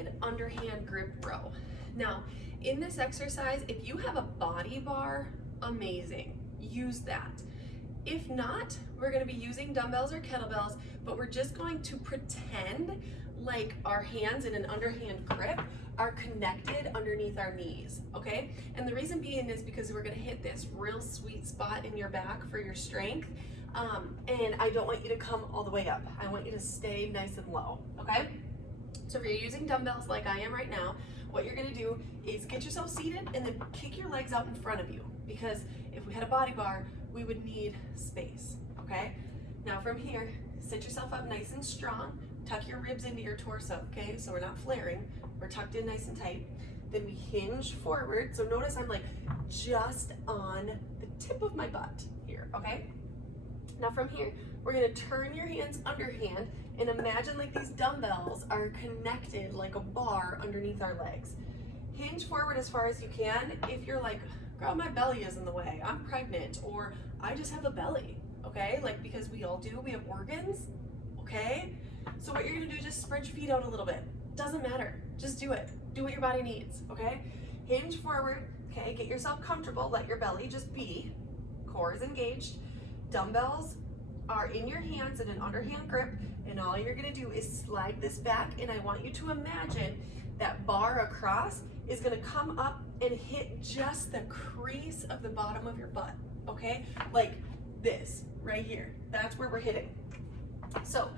connected underhand grip row. Now, in this exercise, if you have a body bar, amazing, use that. If not, we're gonna be using dumbbells or kettlebells, but we're just going to pretend like our hands in an underhand grip are connected underneath our knees, okay? And the reason being is because we're gonna hit this real sweet spot in your back for your strength, and I don't want you to come all the way up. I want you to stay nice and low, okay? So if you're using dumbbells like I am right now, what you're gonna do is get yourself seated and then kick your legs out in front of you, because if we had a body bar, we would need space, okay? Now from here, sit yourself up nice and strong, tuck your ribs into your torso, okay? So we're not flaring, we're tucked in nice and tight. Then we hinge forward. So notice I'm like just on the tip of my butt here, okay? Now from here, we're gonna turn your hands underhand and imagine like these dumbbells are connected like a bar underneath our legs. Hinge forward as far as you can. If you're like, girl, my belly is in the way, I'm pregnant, or I just have a belly, okay? Like, because we all do, we have organs, okay? So what you're gonna do is just spread your feet out a little bit. Doesn't matter, just do it. Do what your body needs, okay? Hinge forward, okay? Get yourself comfortable, let your belly just be. Core is engaged. Dumbbells are in your hands in an underhand grip, and all you're gonna do is slide this back, and I want you to imagine that bar across is gonna come up and hit just the crease of the bottom of your butt, okay? Like this, right here. That's where we're hitting. So,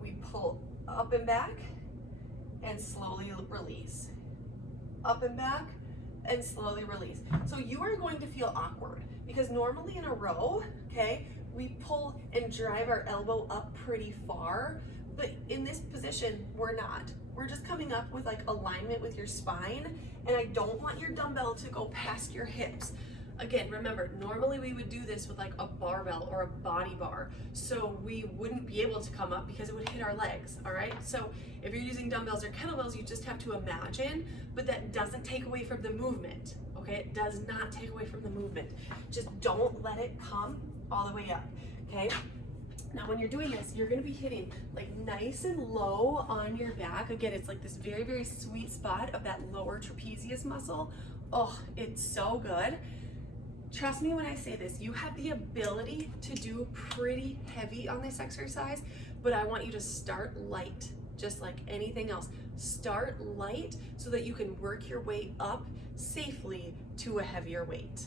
we pull up and back, and slowly release. Up and back, and slowly release. So you are going to feel awkward, because normally in a row, okay, we pull and drive our elbow up pretty far, but in this position, we're not. We're just coming up with like alignment with your spine, and I don't want your dumbbell to go past your hips. Again, remember, normally we would do this with like a barbell or a body bar, so we wouldn't be able to come up because it would hit our legs, all right? So if you're using dumbbells or kettlebells, you just have to imagine, but that doesn't take away from the movement, okay? It does not take away from the movement. Just don't let it come all the way up, okay? Now when you're doing this, you're gonna be hitting like nice and low on your back. Again, it's like this very, very sweet spot of that lower trapezius muscle. Oh, it's so good. Trust me when I say this, you have the ability to do pretty heavy on this exercise, but I want you to start light, just like anything else. Start light so that you can work your way up safely to a heavier weight.